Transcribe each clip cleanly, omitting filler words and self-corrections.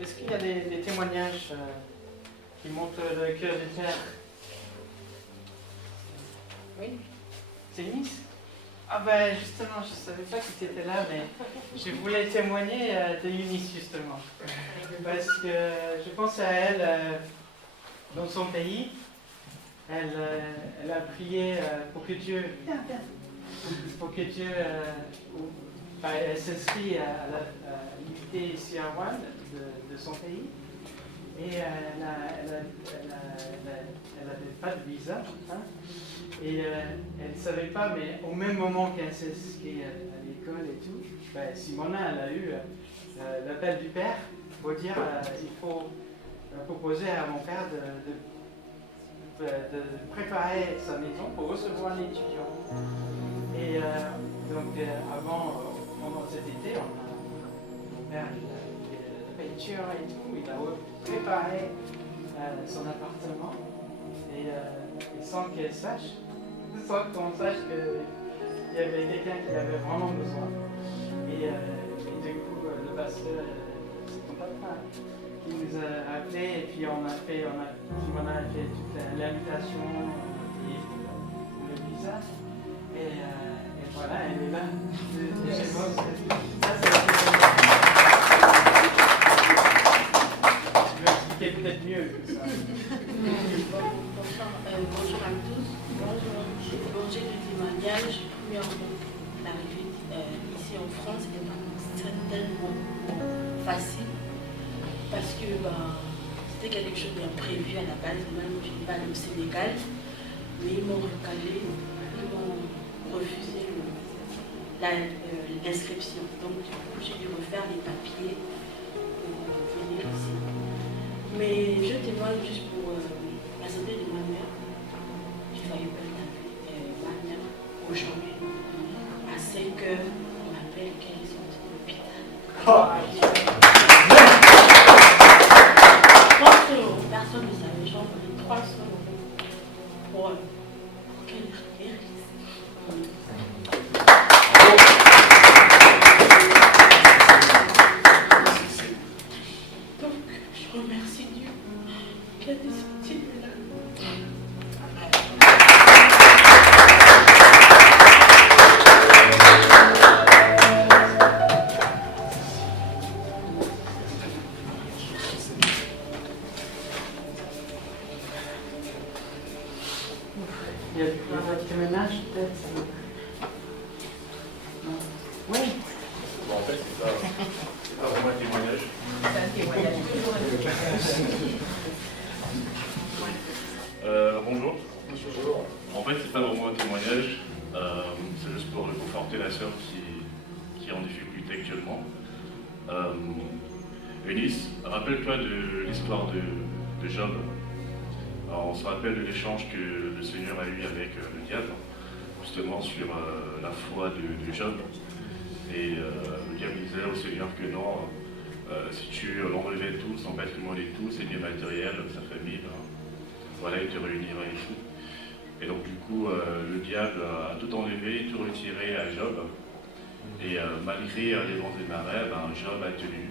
Est-ce qu'il y a des témoignages qui montrent le cœur du Père? Oui? C'est Nice? Ah ben justement, je ne savais pas que tu étais là, mais je voulais témoigner de Eunice justement. Parce que je pense à elle dans son pays. Elle a prié pour que Dieu... Pour que Dieu... elle s'inscrit à l'unité ici à Rouen de son pays. Et elle n'avait pas de visa. Hein? Et elle ne savait pas, mais au même moment qu'elle s'est inscrite à l'école et tout, Simona, elle a eu l'appel du père pour dire il faut proposer à mon père de préparer sa maison pour recevoir l'étudiant. Et donc, pendant cet été, mon père il a fait la peinture et tout, il a préparé son appartement. Et sans qu'elle sache, sans qu'on sache qu'il y avait quelqu'un qui avait vraiment besoin. Et du coup, le pasteur, c'est ton papa, qui nous a appelés, et puis Simona a fait toute l'invitation et le visa. Et voilà, elle est là. Ça, c'est tu veux expliquer peut-être mieux que ça. Bonjour à tous. Bon, j'ai du témoignage. Premièrement, l'arrivée ici en France n'est pas certainement facile parce que c'était quelque chose d'imprévu à la base. Même je n'ai pas allé au Sénégal, mais ils m'ont recalé, ils m'ont refusé l'inscription. Donc du coup, j'ai dû refaire les papiers pour venir ici. Mais je témoigne juste pour la santé de ma mère. Je voyais pas ma mère aujourd'hui. À 5 heures, on m'appelle qu'elle est sortie de l'hôpital. 300 euros, personne ne savait, j'en prenais 300 euros pour qu'elle guérisse. Donc, je remercie Dieu qui a décidé de là. Il y a votre témoignage peut-être? Non. Oui. Bon, en fait, c'est pas vraiment un témoignage. C'est un témoignage, toujours un témoignage. Bonjour. En fait, c'est pas vraiment un témoignage. C'est juste pour conforter la sœur qui est en difficulté actuellement. Eunice, rappelle-toi de l'histoire de Job. Alors, on se rappelle de l'échange que le Seigneur a eu avec le diable, justement sur la foi de Job. Et le diable disait au Seigneur que non, si tu l'enlevais tout, son patrimoine et tout, ses biens matériels, sa famille, voilà, il te réunirait et tout. Et donc du coup, le diable a tout enlevé, tout retiré à Job. Et malgré les vents et marées, Job a tenu.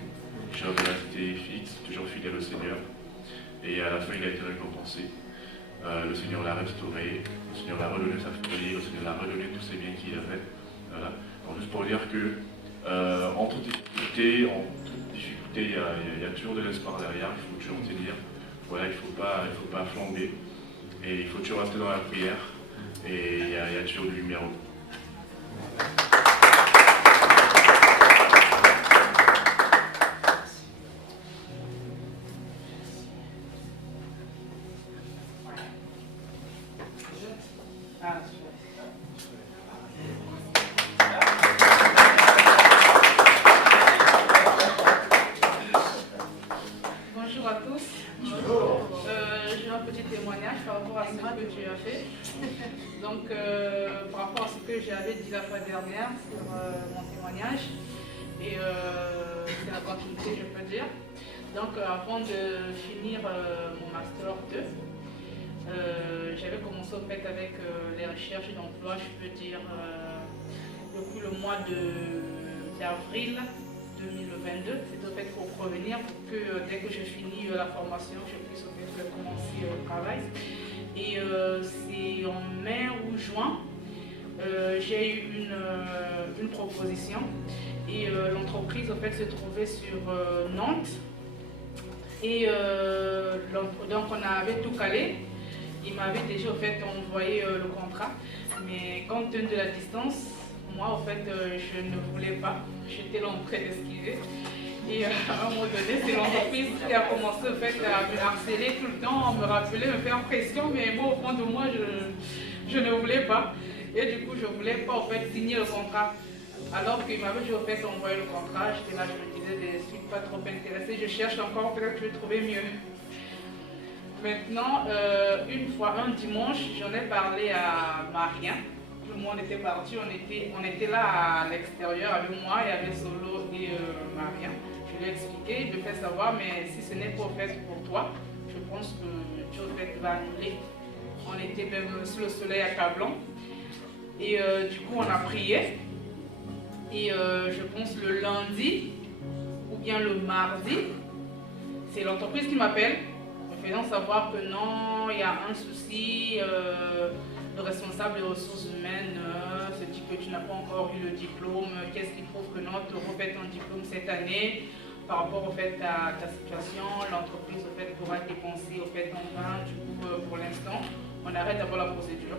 Job est resté fixe, toujours fidèle au Seigneur. Et à la fin, il a été récompensé. Le Seigneur l'a restauré, le Seigneur l'a redonné sa famille, le Seigneur l'a redonné tous ses biens qu'il avait. Voilà. Donc juste pour dire que en toute difficulté, il y a toujours de l'espoir derrière, il faut toujours tenir. Voilà, il ne faut pas flamber. Et il faut toujours rester dans la prière. Et il y a toujours du lumière. Bonjour à tous. J'ai un petit témoignage par rapport à ce que tu as fait. Donc, par rapport à ce que j'avais dit la fois dernière sur mon témoignage, et c'est la continuité, je peux dire. Donc, avant de finir mon Master 2, j'avais commencé au fait avec les recherches d'emploi, je peux dire, depuis le mois d'avril 2022. C'était au fait pour provenir revenir pour que dès que je finis la formation, je puisse en fait commencer le travail. Et c'est en mai ou juin, j'ai eu une proposition et l'entreprise en fait se trouvait sur Nantes. Et donc on avait tout calé. Il m'avait déjà en fait envoyé le contrat, mais compte tenu de la distance, moi en fait je ne voulais pas. J'étais là en train d'esquiver. Et à un moment donné, c'est l'entreprise qui a commencé en fait, à me harceler tout le temps, à me rappeler, me faire pression, mais moi au fond de moi je ne voulais pas. Et du coup je ne voulais pas en fait signer le contrat. Alors qu'il m'avait déjà en fait envoyé le contrat, j'étais là, je me disais, je ne suis pas trop intéressée, je cherche encore, peut-être que je vais trouver mieux. Maintenant, une fois, un dimanche, j'en ai parlé à Marien. Tout le monde était parti, on était là à l'extérieur avec moi, il y avait Solo et Marien. Je lui ai expliqué, il me fait savoir, mais si ce n'est pas fait pour toi, je pense que Dieu va annuler. On était même sous le soleil accablant. Et du coup, on a prié. Et je pense le lundi ou bien le mardi, c'est l'entreprise qui m'appelle, me faisant savoir que non, il y a un souci, le responsable des ressources humaines se dit que tu n'as pas encore eu le diplôme, qu'est-ce qui prouve que non, tu refais ton diplôme cette année, par rapport au fait à ta situation, l'entreprise au fait pourra dépenser au fait en vain, du coup pour l'instant, on arrête d'abord la procédure.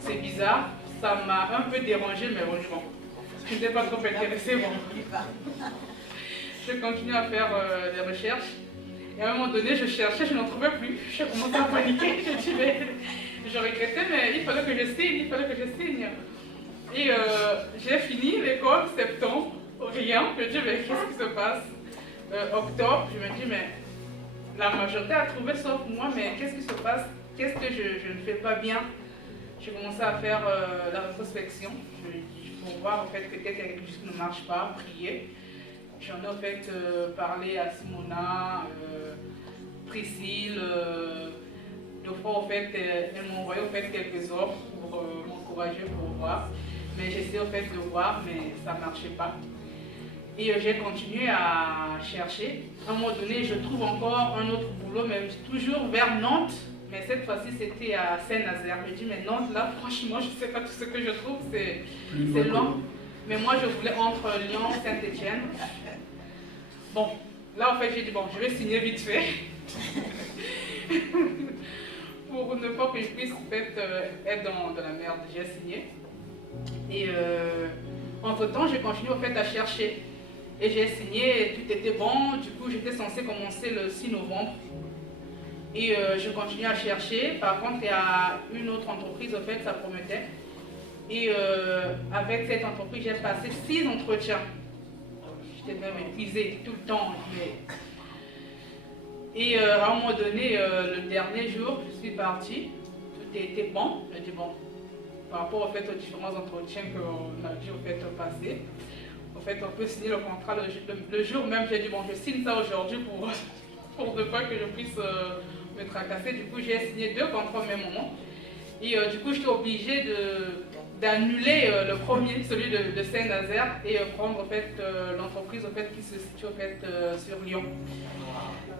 C'est bizarre, ça m'a un peu dérangé, mais bon. Je n'étais pas trop intéressée. Bon. Je continue à faire des recherches. Et à un moment donné, je cherchais, je n'en trouvais plus. Je commençais à paniquer. Je dis, mais je regrettais, mais il fallait que je signe, Et j'ai fini l'école, septembre, rien. Je dis, mais qu'est-ce qui se passe? Octobre, je me dis, mais la majorité a trouvé sauf moi, mais qu'est-ce qui se passe? Qu'est-ce que je ne fais pas bien? J'ai commencé à faire la rétrospection. Pour voir en fait peut-être quelque chose qui ne marche pas, prier. J'en ai en fait parlé à Simona, Priscille. Deux fois en fait, elles m'ont envoyé en fait quelques offres pour m'encourager pour voir. Mais j'essaie en fait de voir, mais ça ne marchait pas. Et j'ai continué à chercher. À un moment donné, je trouve encore un autre boulot, mais toujours vers Nantes. Mais cette fois-ci, c'était à Saint-Nazaire. Je me dis, mais Nantes, là, franchement, je ne sais pas tout ce que je trouve, c'est long. Mais moi, je voulais entre Lyon et Saint-Étienne. Bon, là, en fait, j'ai dit, bon, je vais signer vite fait. Pour ne pas que je puisse, en fait, être dans la merde. J'ai signé. Et entre-temps, j'ai continué, en fait, à chercher. Et j'ai signé, tout était bon. Du coup, j'étais censée commencer le 6 novembre. Et je continue à chercher. Par contre, il y a une autre entreprise, en fait, ça promettait. Et avec cette entreprise, j'ai passé 6 entretiens. J'étais même épuisée tout le temps. Et à un moment donné, le dernier jour, je suis partie. Tout était bon. Je dis bon, par rapport au fait, aux différents entretiens qu'on a dû en fait, passer, en fait, on peut signer le contrat le jour même. J'ai dit bon, je signe ça aujourd'hui pour ne pas que je puisse me tracasser. Du coup, j'ai signé 2 contrats au même moment. Et du coup, j'étais obligée d'annuler le premier, celui de Saint-Nazaire, et prendre en fait, l'entreprise en fait, qui se situe en fait, sur Lyon.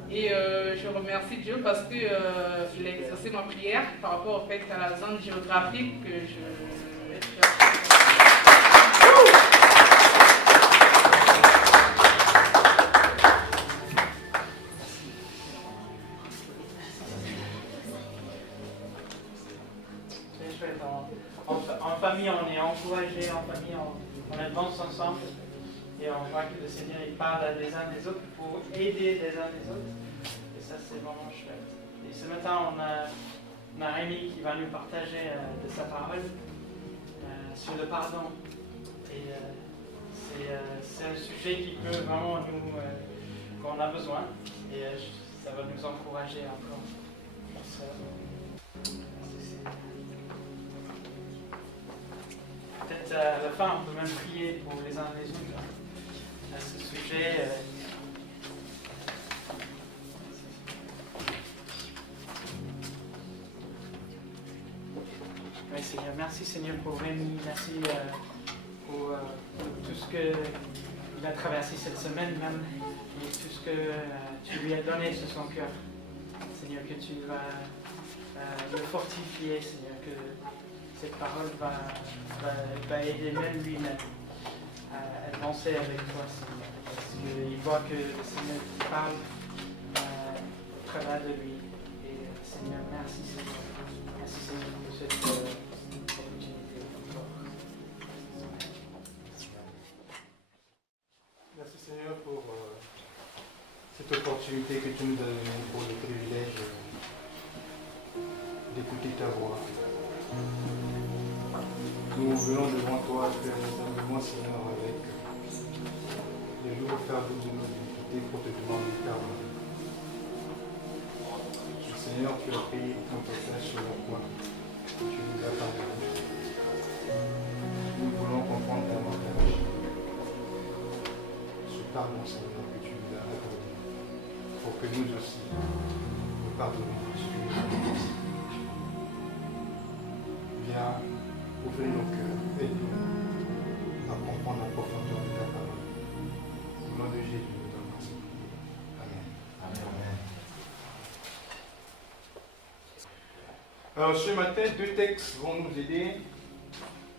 Et je remercie Dieu parce qu'il a exaucé ma prière par rapport en fait, à la zone géographique que je cherchais. En famille, on est encouragés, en famille, on avance ensemble et on voit que le Seigneur il parle les uns des autres pour aider les uns les autres. Et ça, c'est vraiment chouette. Et ce matin, on a Rémi qui va nous partager de sa parole sur le pardon. Et c'est un sujet qui peut vraiment qu'on a besoin. Et ça va nous encourager encore. Peut-être à la fin, on peut même prier pour les uns les autres à ce sujet. Oui, Seigneur, merci Seigneur pour Rémi, merci pour tout ce qu'il a traversé cette semaine, même et tout ce que tu lui as donné sur son cœur. Seigneur, que tu vas le fortifier, Seigneur, que cette parole va aider même lui-même à avancer avec toi, Seigneur. Parce qu'il voit que le Seigneur parle au travers de lui. Et Seigneur, merci Seigneur. Merci Seigneur pour cette opportunité encore. Merci Seigneur pour cette opportunité que tu nous as donnée, pour le privilège d'écouter ta voix. Nous venons devant toi faire humblement, Seigneur, avec les lourds fardeaux de nos difficultés pour te demander pardon. Seigneur, tu as payé ton péché sur la croix. Tu nous as pardonné. Nous voulons comprendre davantage ce pardon, Seigneur, que tu nous as accordé, pour que nous aussi nous pardonnions à ceux qui nous ont blessés. Viens ouvrir nos cœurs, aide-nous à comprendre la profondeur de ta parole. Au nom de Jésus, nous t'avons ainsi prié. Amen. Amen. Alors ce matin, deux textes vont nous aider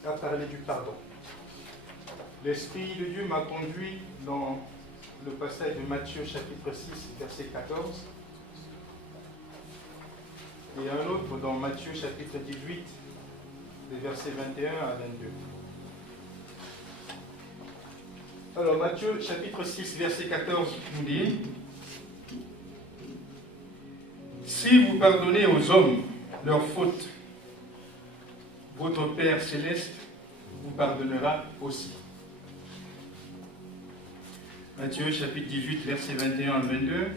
à parler du pardon. L'Esprit de Dieu m'a conduit dans le passage de Matthieu chapitre 6, verset 14, et un autre dans Matthieu chapitre 18, des versets 21 à 22. Alors Matthieu chapitre 6, verset 14 nous dit: si vous pardonnez aux hommes leurs fautes, votre Père céleste vous pardonnera aussi. Matthieu chapitre 18, versets 21 à 22.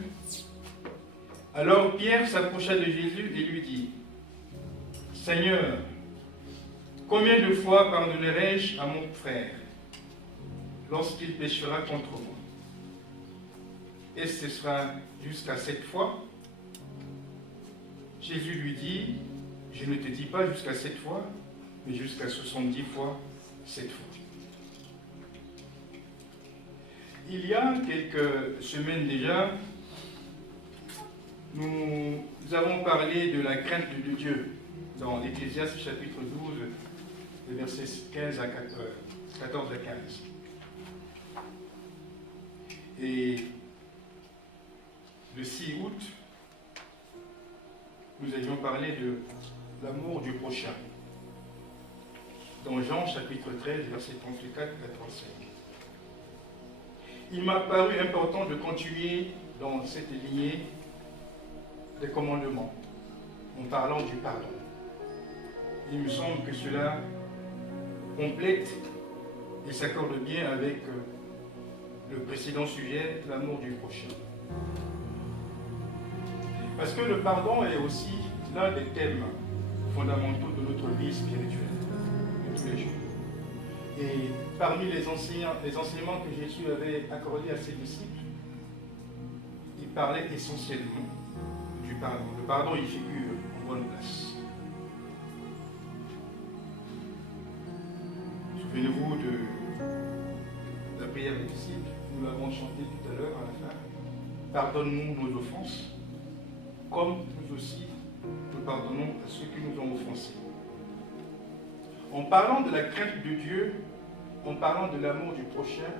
Alors Pierre s'approcha de Jésus et lui dit: Seigneur, combien de fois pardonnerai-je à mon frère lorsqu'il péchera contre moi? Est-ce que ce sera jusqu'à 7 fois? Jésus lui dit: je ne te dis pas jusqu'à 7 fois, mais jusqu'à 70 fois 7 fois. Il y a quelques semaines déjà, nous avons parlé de la crainte de Dieu dans l'Ecclésiaste chapitre 12, les versets 14 à 15. Et le 6 août, nous avions parlé de l'amour du prochain, dans Jean chapitre 13, versets 34 à 35. Il m'a paru important de continuer dans cette lignée des commandements, en parlant du pardon. Il me semble que cela complète et s'accorde bien avec le précédent sujet, l'amour du prochain. Parce que le pardon est aussi l'un des thèmes fondamentaux de notre vie spirituelle de tous les jours. Et parmi les enseignements que Jésus avait accordés à ses disciples, il parlait essentiellement du pardon. Le pardon y figure en bonne place. Souvenez-vous de la prière des disciples, nous l'avons chanté tout à l'heure à la fin. Pardonne-nous nos offenses, comme nous aussi nous pardonnons à ceux qui nous ont offensés. En parlant de la crainte de Dieu, en parlant de l'amour du prochain,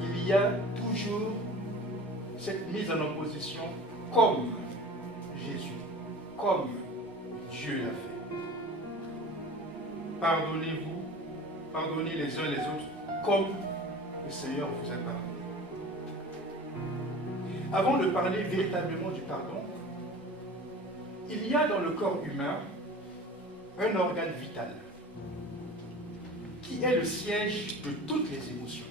il y a toujours cette mise en opposition comme Jésus, comme Dieu l'a fait. Pardonnez-vous, pardonnez les uns les autres, comme le Seigneur vous a pardonné. Avant de parler véritablement du pardon, il y a dans le corps humain un organe vital qui est le siège de toutes les émotions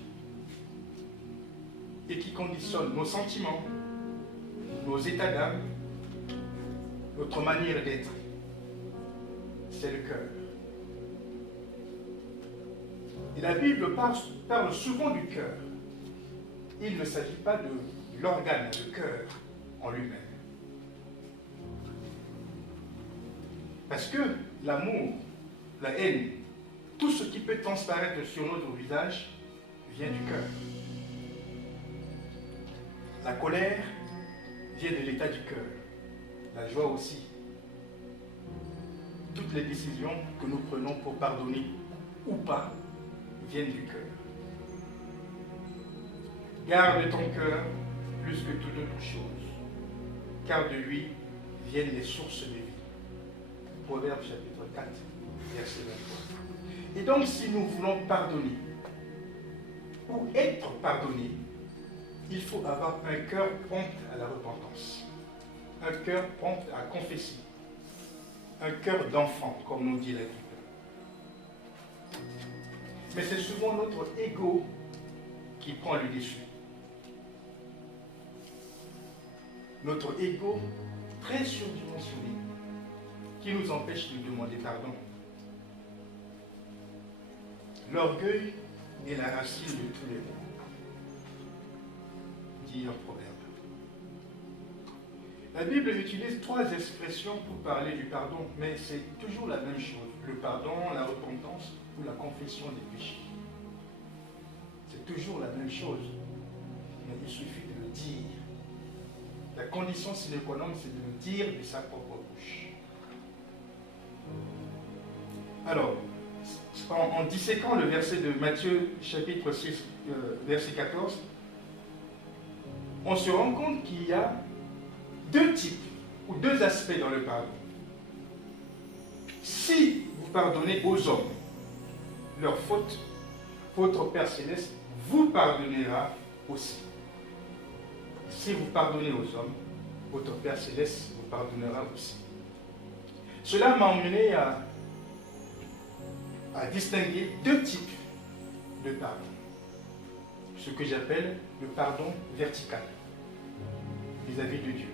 et qui conditionne nos sentiments, nos états d'âme, notre manière d'être. C'est le cœur. Et la Bible parle souvent du cœur. Il ne s'agit pas de l'organe, le cœur en lui-même. Parce que l'amour, la haine, tout ce qui peut transparaître sur notre visage vient du cœur. La colère vient de l'état du cœur. La joie aussi. Toutes les décisions que nous prenons pour pardonner ou pas viennent du cœur. Garde ton cœur plus que toute autre chose, car de lui viennent les sources de vie. Proverbe chapitre 4, verset 23. Et donc, si nous voulons pardonner ou être pardonné, il faut avoir un cœur prompt à la repentance, un cœur prompt à confesser, un cœur d'enfant, comme nous dit la Bible. Mais c'est souvent notre ego qui prend le dessus. Notre ego très surdimensionné qui nous empêche de demander pardon. L'orgueil est la racine de tous les maux, dit un proverbe. La Bible utilise 3 expressions pour parler du pardon, mais c'est toujours la même chose. Le pardon, la repentance ou la confession des péchés. C'est toujours la même chose, mais il suffit de le dire. La condition sine qua non, c'est de le dire de sa propre bouche. Alors, en disséquant le verset de Matthieu chapitre 6, verset 14, on se rend compte qu'il y a 2 types ou 2 aspects dans le pardon. Si vous pardonnez aux hommes leurs fautes, votre Père Céleste vous pardonnera aussi. Si vous pardonnez aux hommes, votre Père Céleste vous pardonnera aussi. Cela m'a emmené à distinguer 2 types de pardon. Ce que j'appelle le pardon vertical vis-à-vis de Dieu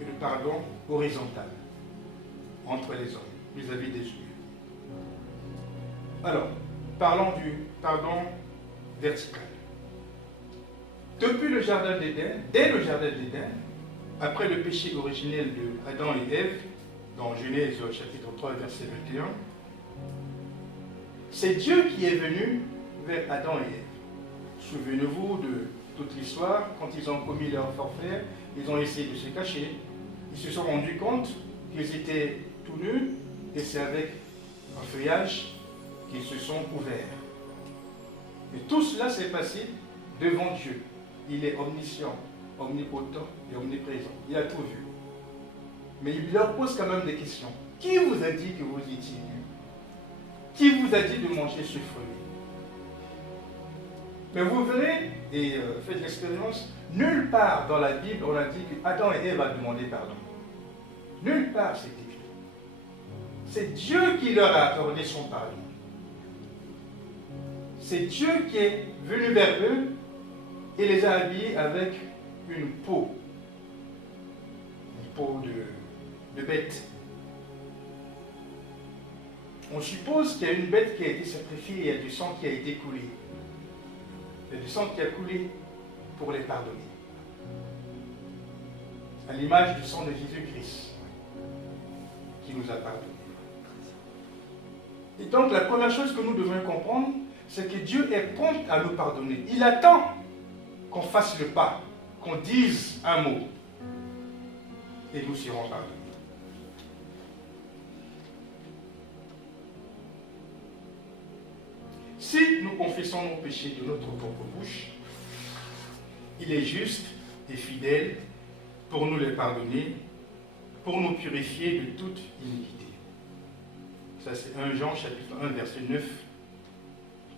et le pardon horizontal entre les hommes vis-à-vis des humains. Alors, parlons du pardon vertical. Depuis le jardin d'Éden, dès le jardin d'Éden, après le péché originel de Adam et Ève, dans Genèse chapitre 3, verset 21, c'est Dieu qui est venu vers Adam et Ève. Souvenez-vous de toute l'histoire, quand ils ont commis leur forfait, ils ont essayé de se cacher. Ils se sont rendus compte qu'ils étaient tout nus et c'est avec un feuillage qu'ils se sont couverts. Et tout cela s'est passé devant Dieu. Il est omniscient, omnipotent et omniprésent. Il a tout vu. Mais il leur pose quand même des questions. Qui vous a dit que vous étiez nus? Qui vous a dit de manger ce fruit? Mais vous verrez, et faites l'expérience, nulle part dans la Bible on a dit que Adam et Ève a demandé pardon. Nulle part c'est écrit. C'est Dieu qui leur a accordé son pardon. C'est Dieu qui est venu vers eux et les a habillés avec une peau de bête. On suppose qu'il y a une bête qui a été sacrifiée et il y a du sang qui a été coulé. Il y a du sang qui a coulé pour les pardonner. À l'image du sang de Jésus-Christ qui nous a pardonnés. Et donc la première chose que nous devons comprendre, c'est que Dieu est prompt à nous pardonner. Il attend qu'on fasse le pas, qu'on dise un mot, et nous serons pardonnés. Si nous confessons nos péchés de notre propre bouche, il est juste et fidèle pour nous les pardonner, pour nous purifier de toute iniquité. Ça c'est 1 Jean chapitre 1 verset 9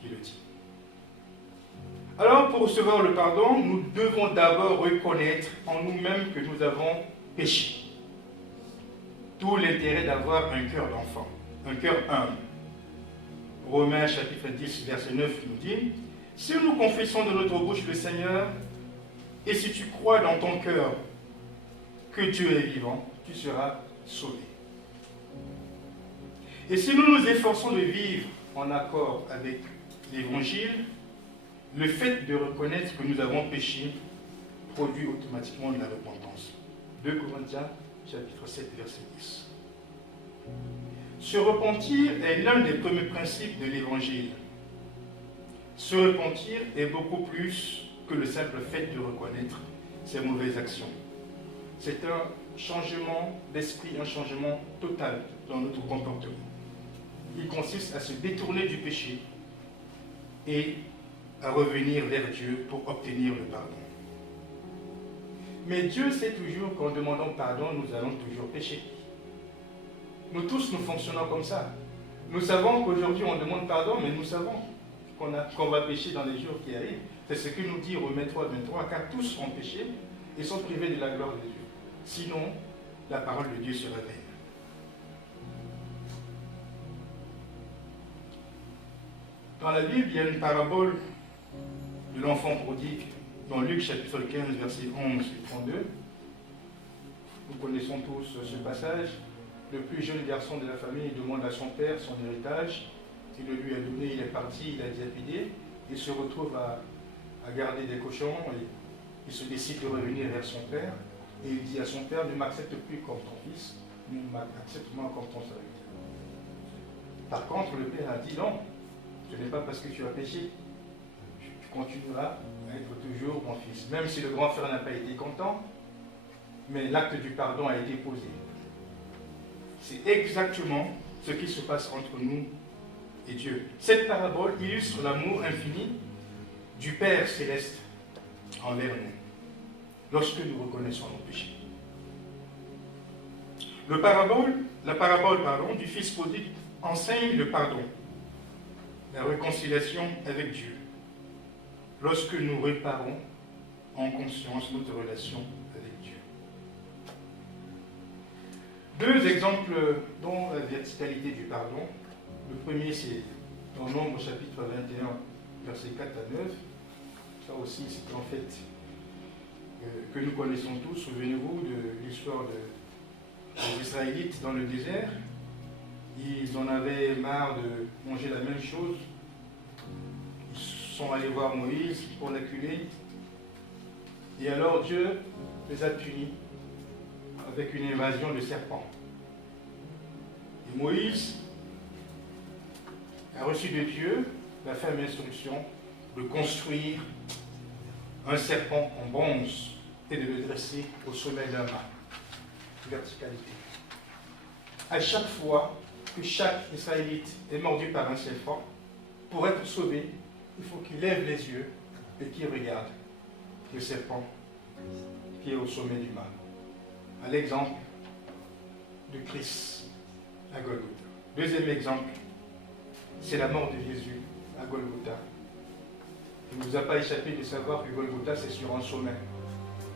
qui le dit. Alors pour recevoir le pardon, nous devons d'abord reconnaître en nous-mêmes que nous avons péché. Tout l'intérêt d'avoir un cœur d'enfant, un cœur humble. Romains chapitre 10 verset 9 nous dit, si nous confessons de notre bouche le Seigneur, et si tu crois dans ton cœur que Dieu est vivant, tu seras sauvé. Et si nous nous efforçons de vivre en accord avec l'Évangile, le fait de reconnaître que nous avons péché produit automatiquement de la repentance. 2 Corinthiens chapitre 7 verset 10. Se repentir est l'un des premiers principes de l'Évangile. Se repentir est beaucoup plus que le simple fait de reconnaître ses mauvaises actions. C'est un changement d'esprit, un changement total dans notre comportement. Il consiste à se détourner du péché et à revenir vers Dieu pour obtenir le pardon. Mais Dieu sait toujours qu'en demandant pardon, nous allons toujours pécher. Nous tous, nous fonctionnons comme ça. Nous savons qu'aujourd'hui, on demande pardon, mais nous savons qu'on va pécher dans les jours qui arrivent. C'est ce que nous dit Romains 3, 23, car tous ont péché et sont privés de la gloire de Dieu. Sinon, la parole de Dieu sera vaine. Dans la Bible, il y a une parabole de l'enfant prodigue dans Luc chapitre 15, versets 11 et 32. Nous connaissons tous ce passage. Le plus jeune garçon de la famille demande à son père son héritage. Il le lui a donné, il est parti, il a dilapidé. Il se retrouve à garder des cochons et il se décide de revenir vers son père. Et il dit à son père, ne m'accepte plus comme ton fils, mais accepte-moi comme ton serviteur. Par contre, le père a dit non, ce n'est pas parce que tu as péché. Tu continueras à être toujours mon fils. Même si le grand frère n'a pas été content, mais l'acte du pardon a été posé. C'est exactement ce qui se passe entre nous et Dieu. Cette parabole illustre l'amour infini du Père céleste envers nous, lorsque nous reconnaissons nos péchés. La parabole du Fils prodigue enseigne le pardon, la réconciliation avec Dieu, lorsque nous réparons en conscience notre relation avec Dieu. Deux exemples dans la verticalité du pardon. Le premier, c'est dans Nombre chapitre 21, versets 4 à 9. Ça aussi, c'est en fait que nous connaissons tous. Souvenez-vous de l'histoire des Israélites dans le désert. Ils en avaient marre de manger la même chose. Ils sont allés voir Moïse pour l'acculer. Et alors Dieu les a punis avec une invasion de serpents. Et Moïse a reçu de Dieu la ferme instruction de construire un serpent en bronze et de le dresser au sommet d'un mât. Verticalité. À chaque fois que chaque Israélite est mordu par un serpent, pour être sauvé, il faut qu'il lève les yeux et qu'il regarde le serpent qui est au sommet du mât. À l'exemple de Christ à Golgotha. Deuxième exemple, c'est la mort de Jésus à Golgotha. Il ne vous a pas échappé de savoir que Golgotha, c'est sur un sommet.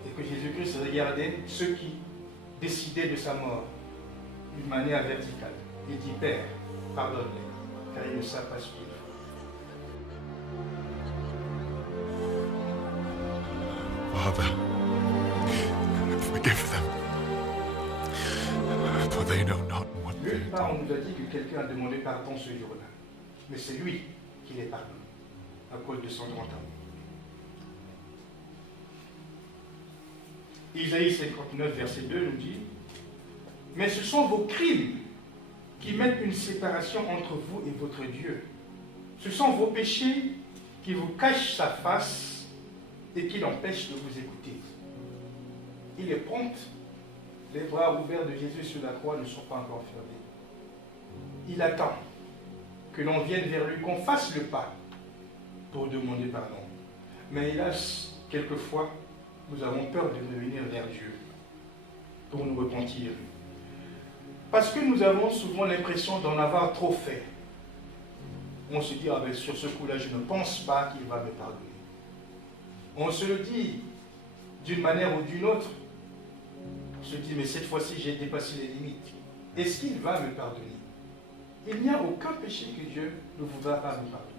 Et que Jésus-Christ regardait ceux qui décidaient de sa mort d'une manière verticale. Il dit, Père, pardonne-les, car ils ne savent pas ce qu'ils font. Father, forgive them, for they know not what they Nulle do. part on nous a dit que quelqu'un a demandé pardon ce jour-là. Mais c'est lui qui les pardonne, à cause de son grand amour. Isaïe 59, verset 2 nous dit, « Mais ce sont vos crimes qui mettent une séparation entre vous et votre Dieu. Ce sont vos péchés qui vous cachent sa face et qui l'empêchent de vous écouter. » Il est prompt. Les bras ouverts de Jésus sur la croix ne sont pas encore fermés. Il attend que l'on vienne vers lui, qu'on fasse le pas pour demander pardon. Mais hélas, quelquefois, nous avons peur de revenir vers Dieu pour nous repentir. Parce que nous avons souvent l'impression d'en avoir trop fait. On se dit, ah ben, sur ce coup-là, je ne pense pas qu'il va me pardonner. On se le dit d'une manière ou d'une autre. On se dit, mais cette fois-ci, j'ai dépassé les limites. Est-ce qu'il va me pardonner? Il n'y a aucun péché que Dieu ne voudra pas nous pardonner.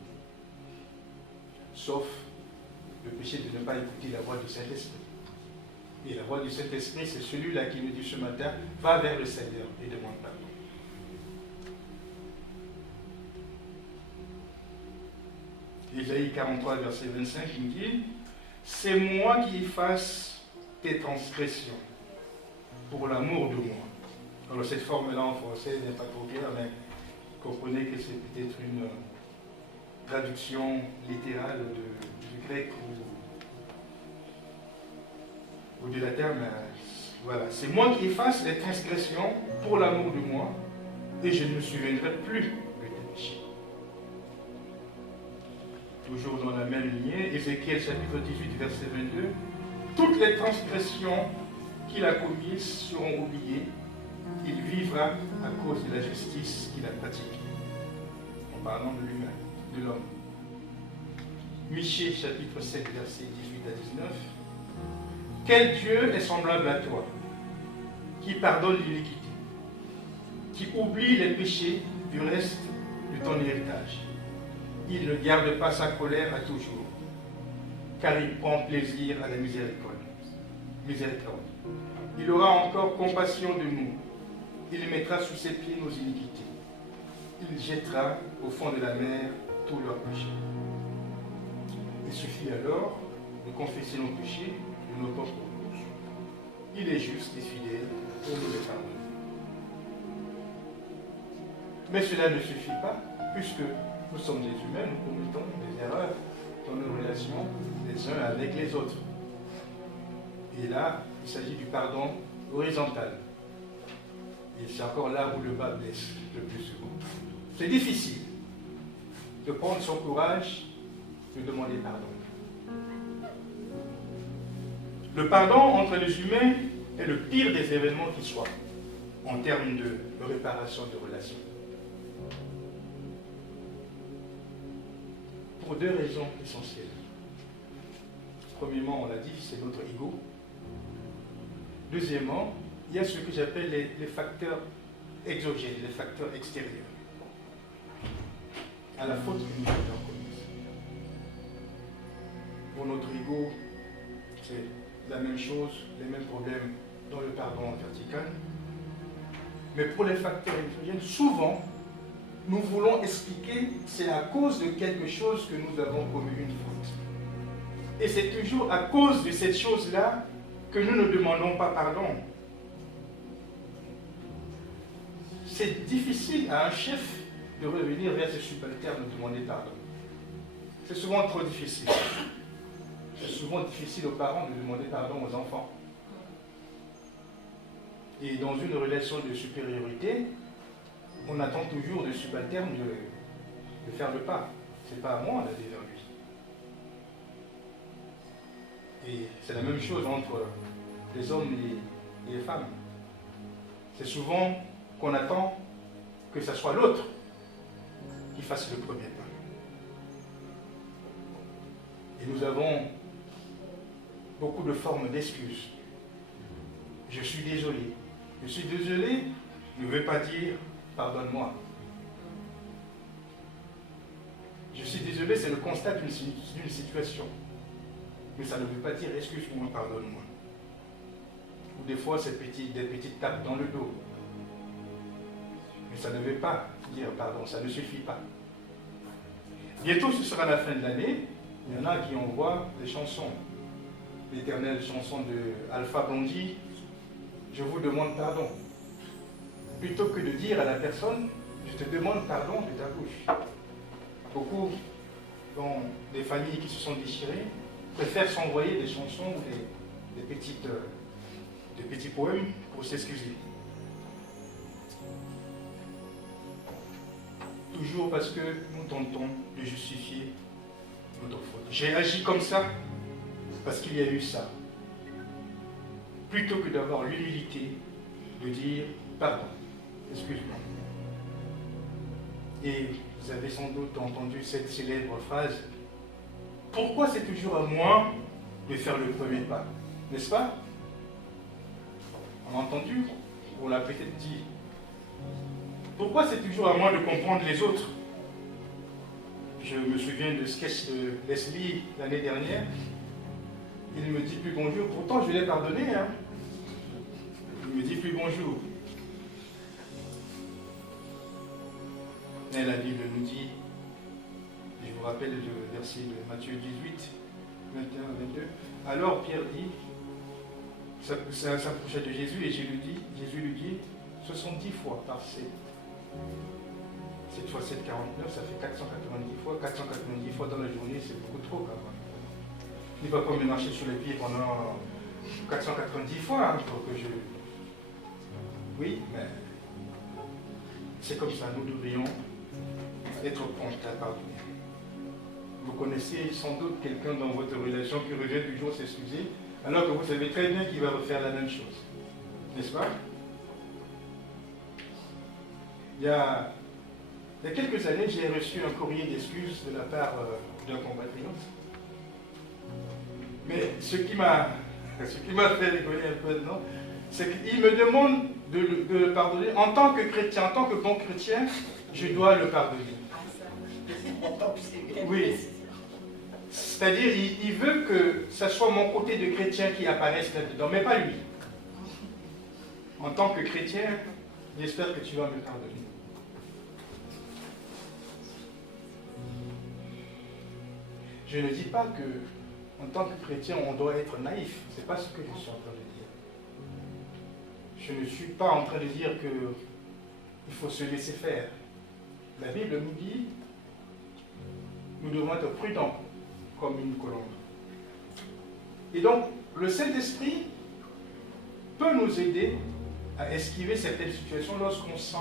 Sauf le péché de ne pas écouter la voix du Saint-Esprit. Et la voix du Saint-Esprit, c'est celui-là qui nous dit ce matin, va vers le Seigneur et demande pardon. Ésaïe 43, verset 25, nous dit, c'est moi qui efface tes transgressions pour l'amour de moi. Alors cette forme-là en français n'est pas trop claire, mais comprenez que c'est peut-être une traduction littérale du grec au bout de la terme, voilà, c'est moi qui efface les transgressions pour l'amour de moi, et je ne me souviendrai plus de tes péchés. Toujours dans la même lignée, Ézéchiel chapitre 18, verset 22, toutes les transgressions qu'il a commises seront oubliées, il vivra à cause de la justice qu'il a pratiquée. En parlant de l'humain, de l'homme. Michée chapitre 7, verset 18 à 19. Quel Dieu est semblable à toi, qui pardonne l'iniquité, qui oublie les péchés du reste de ton héritage. Il ne garde pas sa colère à toujours, car il prend plaisir à la miséricorde. Il aura encore compassion de nous. Il mettra sous ses pieds nos iniquités. Il jettera au fond de la mer tous leurs péchés. Il suffit alors de confesser nos péchés et nos propres causes. Il est juste et fidèle pour nous les pardonner. Mais cela ne suffit pas, puisque nous sommes des humains, nous commettons des erreurs dans nos relations les uns avec les autres. Et là, il s'agit du pardon horizontal. Et c'est encore là où le bas blesse le plus souvent. C'est difficile de prendre son courage de demander pardon. Le pardon entre les humains est le pire des événements qui soient, en termes de réparation de relations. Pour deux raisons essentielles. Premièrement, on l'a dit, c'est notre ego. Deuxièmement, il y a ce que j'appelle les facteurs exogènes, les facteurs extérieurs à la faute que nous avons commise. Pour notre ego, c'est la même chose, les mêmes problèmes dans le pardon vertical. Mais pour les facteurs exogènes, souvent, nous voulons expliquer que c'est à cause de quelque chose que nous avons commis une faute. Et c'est toujours à cause de cette chose-là que nous ne demandons pas pardon. C'est difficile à un chef de revenir vers ses subalternes de demander pardon. C'est souvent trop difficile. C'est souvent difficile aux parents de demander pardon aux enfants. Et dans une relation de supériorité, on attend toujours des subalternes de faire le pas. C'est pas à moi d'aller vers lui. Et c'est la même chose entre les hommes et les femmes. C'est souvent qu'on attend que ce soit l'autre qui fasse le premier pas. Et nous avons beaucoup de formes d'excuses. Je suis désolé. Je suis désolé ne veut pas dire pardonne-moi. Je suis désolé, c'est le constat d'une situation. Mais ça ne veut pas dire excuse-moi, pardonne-moi. Ou des fois, c'est des petites tapes dans le dos. Mais ça ne veut pas dire pardon, ça ne suffit pas. Bientôt, ce sera la fin de l'année. Il y en a qui envoient des chansons. L'éternelle chanson de Alpha Blondy, je vous demande pardon. Plutôt que de dire à la personne, je te demande pardon de ta bouche. Beaucoup, dans des familles qui se sont déchirées, préfèrent s'envoyer des chansons ou des petits poèmes pour s'excuser. Toujours parce que nous tentons de justifier notre faute. J'ai agi comme ça parce qu'il y a eu ça. Plutôt que d'avoir l'humilité de dire pardon, excuse-moi. Et vous avez sans doute entendu cette célèbre phrase, pourquoi c'est toujours à moi de faire le premier pas, n'est-ce pas? On a entendu, on l'a peut-être dit. Pourquoi c'est toujours à moi de comprendre les autres? Je me souviens de sketch de Leslie l'année dernière. Il ne me dit plus bonjour, pourtant je l'ai pardonné. Hein. Il me dit plus bonjour. Mais la Bible nous dit, je vous rappelle le verset de Matthieu 18, 21 à 22. Alors Pierre dit, ça s'approchait de Jésus et Jésus lui dit 70 fois par 7. 7 fois 7, 49, ça fait 490 fois. 490 fois dans la journée, c'est beaucoup trop quand même. Il ne va pas me marcher sur les pieds pendant 490 fois hein, pour que je... Oui, mais c'est comme ça, nous devrions être prompts à pardonner. Vous connaissez sans doute quelqu'un dans votre relation qui revient toujours s'excuser, alors que vous savez très bien qu'il va refaire la même chose. N'est-ce pas? Il y a quelques années, j'ai reçu un courrier d'excuses de la part d'un compatriote. Mais ce qui m'a fait rigoler un peu dedans, c'est qu'il me demande de le pardonner. En tant que chrétien, en tant que bon chrétien, je dois le pardonner. Oui. C'est-à-dire, il veut que ce soit mon côté de chrétien qui apparaisse là-dedans, mais pas lui. En tant que chrétien, j'espère que tu vas me pardonner. Je ne dis pas que, en tant que chrétien, on doit être naïf. Ce n'est pas ce que je suis en train de dire. Je ne suis pas en train de dire qu'il faut se laisser faire. La Bible nous dit, nous devons être prudents comme une colombe. Et donc, le Saint-Esprit peut nous aider à esquiver certaines situations lorsqu'on sent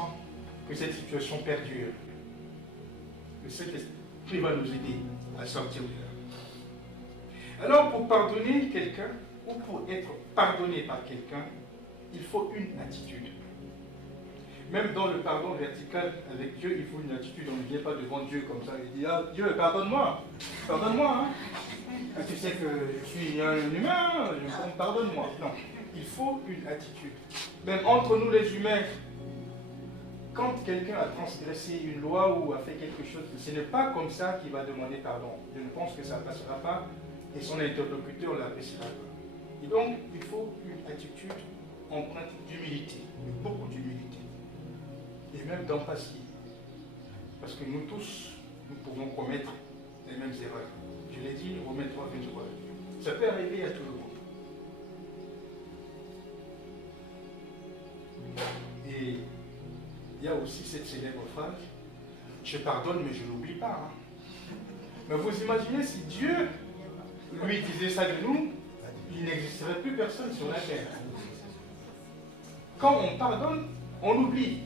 que cette situation perdure. Le Saint-Esprit va nous aider à sortir de là. Alors, pour pardonner quelqu'un, ou pour être pardonné par quelqu'un, il faut une attitude. Même dans le pardon vertical avec Dieu, il faut une attitude. On ne vient pas devant Dieu comme ça et dit « Ah, Dieu, pardonne-moi, pardonne-moi. Hein. Tu sais que je suis un humain, pardonne-moi. » Non, il faut une attitude. Même entre nous les humains, quand quelqu'un a transgressé une loi ou a fait quelque chose, ce n'est pas comme ça qu'il va demander pardon. Je ne pense que ça ne passera pas et son interlocuteur ne l'appréciera pas. Et donc, il faut une attitude empreinte d'humilité, beaucoup d'humilité. Et même d'empathie. Parce que nous tous, nous pouvons commettre les mêmes erreurs. Je l'ai dit, Romains 3, 23. Ça peut arriver à tout le monde. Et il y a aussi cette célèbre phrase, je pardonne mais je n'oublie pas. Hein. Mais vous imaginez si Dieu lui disait ça de nous, il n'existerait plus personne sur la terre. Quand on pardonne, on oublie.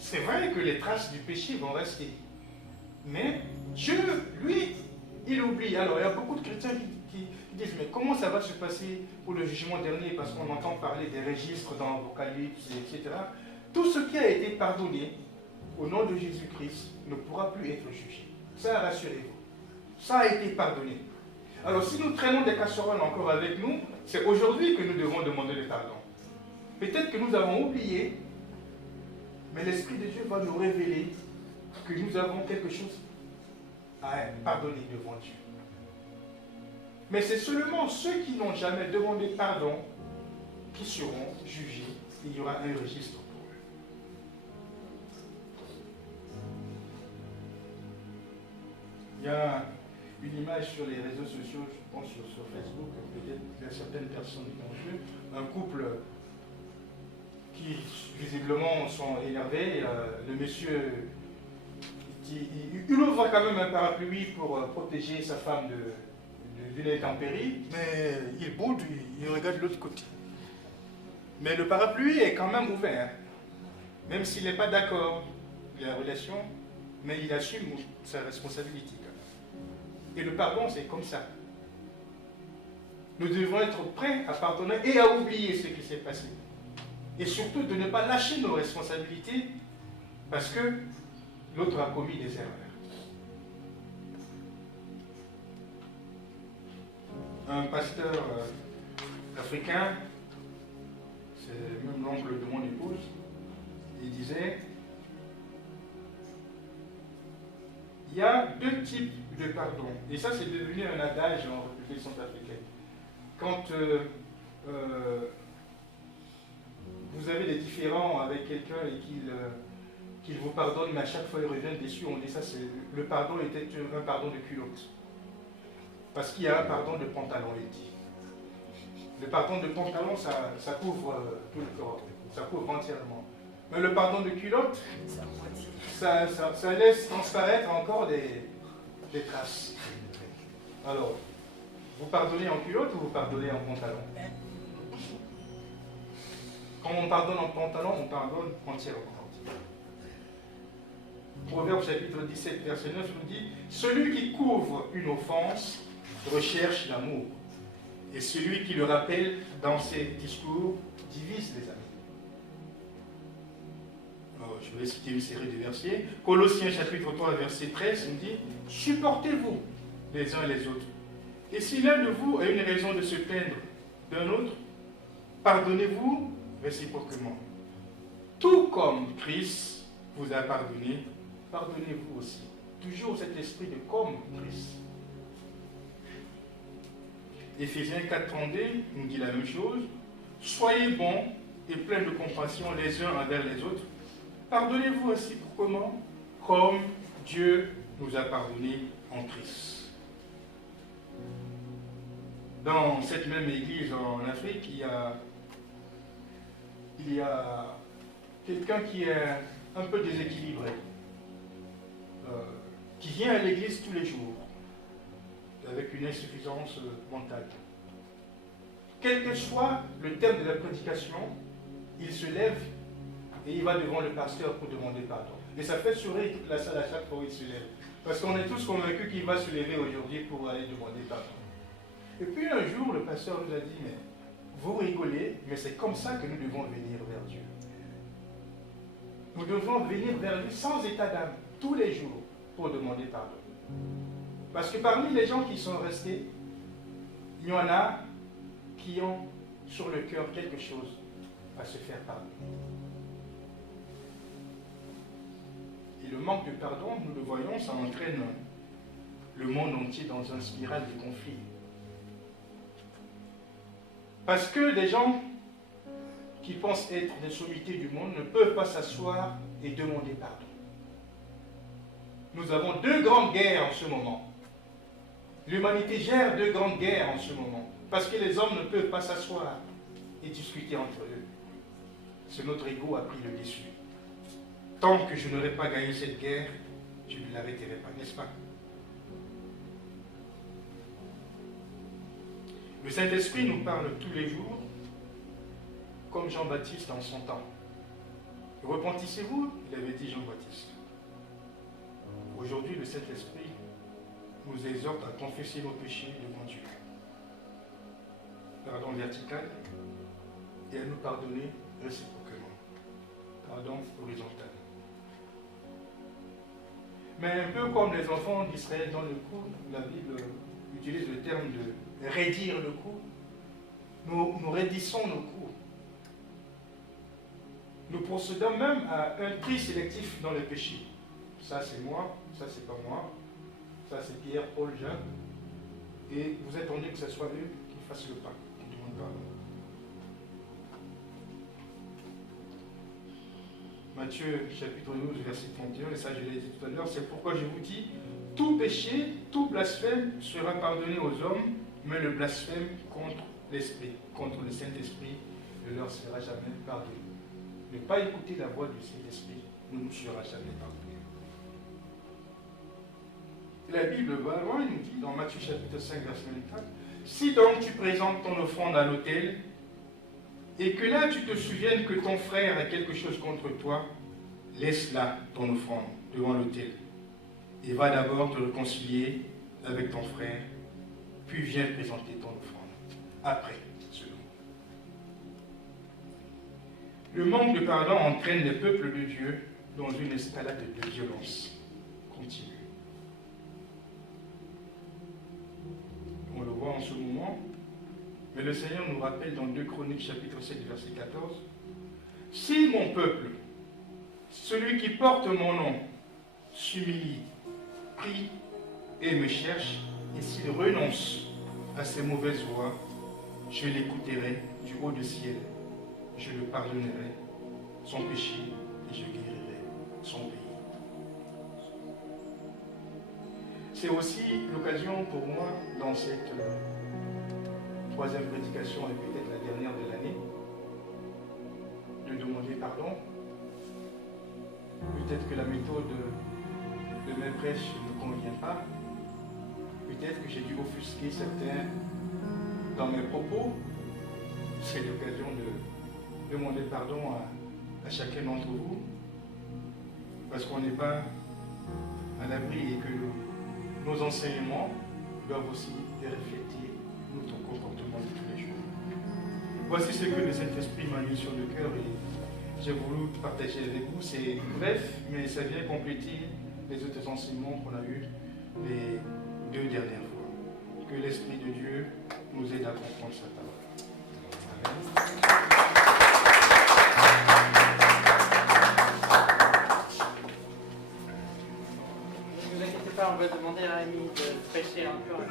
C'est vrai que les traces du péché vont rester. Mais Dieu, lui, il oublie. Alors, il y a beaucoup de chrétiens qui disent, mais comment ça va se passer pour le jugement dernier? Parce qu'on entend parler des registres dans l'Apocalypse, etc. Tout ce qui a été pardonné au nom de Jésus-Christ ne pourra plus être jugé. Ça, rassurez-vous. Ça a été pardonné. Alors, si nous traînons des casseroles encore avec nous, c'est aujourd'hui que nous devons demander le pardon. Peut-être que nous avons oublié, mais l'Esprit de Dieu va nous révéler que nous avons quelque chose à pardonner devant Dieu. Mais c'est seulement ceux qui n'ont jamais demandé pardon qui seront jugés. Il y aura un registre pour eux. Il y a une image sur les réseaux sociaux, je pense sur Facebook, peut-être il y a certaines personnes qui ont vu, un couple qui visiblement sont énervés. Le monsieur, il ouvre quand même un parapluie pour protéger sa femme d'une intempérie, mais il boude, il regarde de l'autre côté. Mais le parapluie est quand même ouvert, même s'il n'est pas d'accord de la relation, mais il assume sa responsabilité. Et le pardon, c'est comme ça. Nous devons être prêts à pardonner et à oublier ce qui s'est passé. Et surtout de ne pas lâcher nos responsabilités parce que l'autre a commis des erreurs. Un pasteur africain, c'est même l'oncle de mon épouse, il disait, il y a deux types de pardon. Et ça, c'est devenu un adage en République centrafricaine. Quand vous avez des différends avec quelqu'un et qu'il vous pardonne, mais à chaque fois il revient déçu, on dit ça, le pardon était un pardon de culotte. Parce qu'il y a un pardon de pantalon, il dit. Le pardon de pantalon, ça couvre tout le corps, ça couvre entièrement. Mais le pardon de culotte, ça laisse transparaître encore des traces. Alors, Vous pardonnez en culotte ou vous pardonnez en pantalon? Quand on pardonne en pantalon, on pardonne entièrement. Proverbe chapitre 17, verset 9 nous dit « Celui qui couvre une offense recherche l'amour, et celui qui le rappelle dans ses discours divise les amis. » Alors, je vais citer une série de versets. Colossiens chapitre 3, verset 13 nous dit « Supportez-vous les uns les autres. Et si l'un de vous a une raison de se plaindre d'un autre, pardonnez-vous réciproquement. Tout comme Christ vous a pardonné, pardonnez-vous aussi. » Toujours cet esprit de comme Christ. Éphésiens 4,32 nous dit la même chose. Soyez bons et pleins de compassion les uns envers les autres. Pardonnez-vous réciproquement comme Dieu nous a pardonné en Christ. Dans cette même église en Afrique, il y a quelqu'un qui est un peu déséquilibré, qui vient à l'église tous les jours, avec une insuffisance mentale. Quel que soit le thème de la prédication, il se lève et il va devant le pasteur pour demander pardon. Et ça fait sourire toute la salle à chaque fois où il se lève. Parce qu'on est tous convaincus qu'il va se lever aujourd'hui pour aller demander pardon. Et puis un jour, le pasteur nous a dit, mais vous rigolez, mais c'est comme ça que nous devons venir vers Dieu. Nous devons venir vers lui sans état d'âme, tous les jours, pour demander pardon. Parce que parmi les gens qui sont restés, il y en a qui ont sur le cœur quelque chose à se faire pardonner. Et le manque de pardon, nous le voyons, ça entraîne le monde entier dans une spirale de conflit. Parce que les gens qui pensent être des sommités du monde ne peuvent pas s'asseoir et demander pardon. Nous avons deux grandes guerres en ce moment. L'humanité gère deux grandes guerres en ce moment. Parce que les hommes ne peuvent pas s'asseoir et discuter entre eux. C'est notre ego a pris le dessus. Tant que je n'aurai pas gagné cette guerre, je ne l'arrêterai pas, n'est-ce pas? Le Saint-Esprit nous parle tous les jours, comme Jean-Baptiste en son temps. Repentissez-vous, il avait dit Jean-Baptiste. Aujourd'hui, le Saint-Esprit nous exhorte à confesser nos péchés devant Dieu. Pardon vertical et à nous pardonner réciproquement. Pardon horizontal. Mais un peu comme les enfants d'Israël dans le coup, la Bible utilise le terme de raidir le coup. Nous raidissons nos coups. Nous procédons même à un tri sélectif dans le péché. Ça c'est moi, ça c'est pas moi, ça c'est Pierre, Paul, Jean. Et vous attendez que ce soit eux qui fassent le pas, qui demandent pardon. Matthieu chapitre 12, verset 31, et ça je l'ai dit tout à l'heure, c'est pourquoi je vous dis, tout péché, tout blasphème sera pardonné aux hommes, mais le blasphème contre l'Esprit, contre le Saint-Esprit, ne leur sera jamais pardonné. Ne pas écouter la voix du Saint-Esprit ne nous sera jamais pardonné. La Bible va loin, il nous dit dans Matthieu chapitre 5, verset 24, si donc tu présentes ton offrande à l'autel, et que là tu te souviennes que ton frère a quelque chose contre toi, laisse là ton offrande devant l'autel, et va d'abord te réconcilier avec ton frère, puis viens présenter ton offrande. Après, selon. Le manque de pardon entraîne les peuples de Dieu dans une escalade de violence continue. On le voit en ce moment, mais le Seigneur nous rappelle dans 2 Chroniques chapitre 7 verset 14, « Si mon peuple, celui qui porte mon nom, s'humilie, prie et me cherche, et s'il renonce à ses mauvaises voies, je l'écouterai du haut du ciel, je le pardonnerai son péché et je guérirai son pays. » C'est aussi l'occasion pour moi, dans cette troisième prédication et peut-être la dernière de l'année, de demander pardon. Peut-être que la méthode de mes prêches ne convient pas, peut-être que j'ai dû offusquer certains dans mes propos. C'est l'occasion de demander pardon à chacun d'entre vous, parce qu'on n'est pas à l'abri et que nos enseignements doivent aussi refléter notre comportement de tous les jours. Voici ce que le Saint-Esprit m'a mis sur le cœur et j'ai voulu partager avec vous. C'est bref, mais ça vient compléter les autres enseignements qu'on a eus les 2 dernières fois. Que l'Esprit de Dieu nous aide à comprendre sa parole. Amen. Ne vous inquiétez pas, on va demander à Annie de prêcher encore.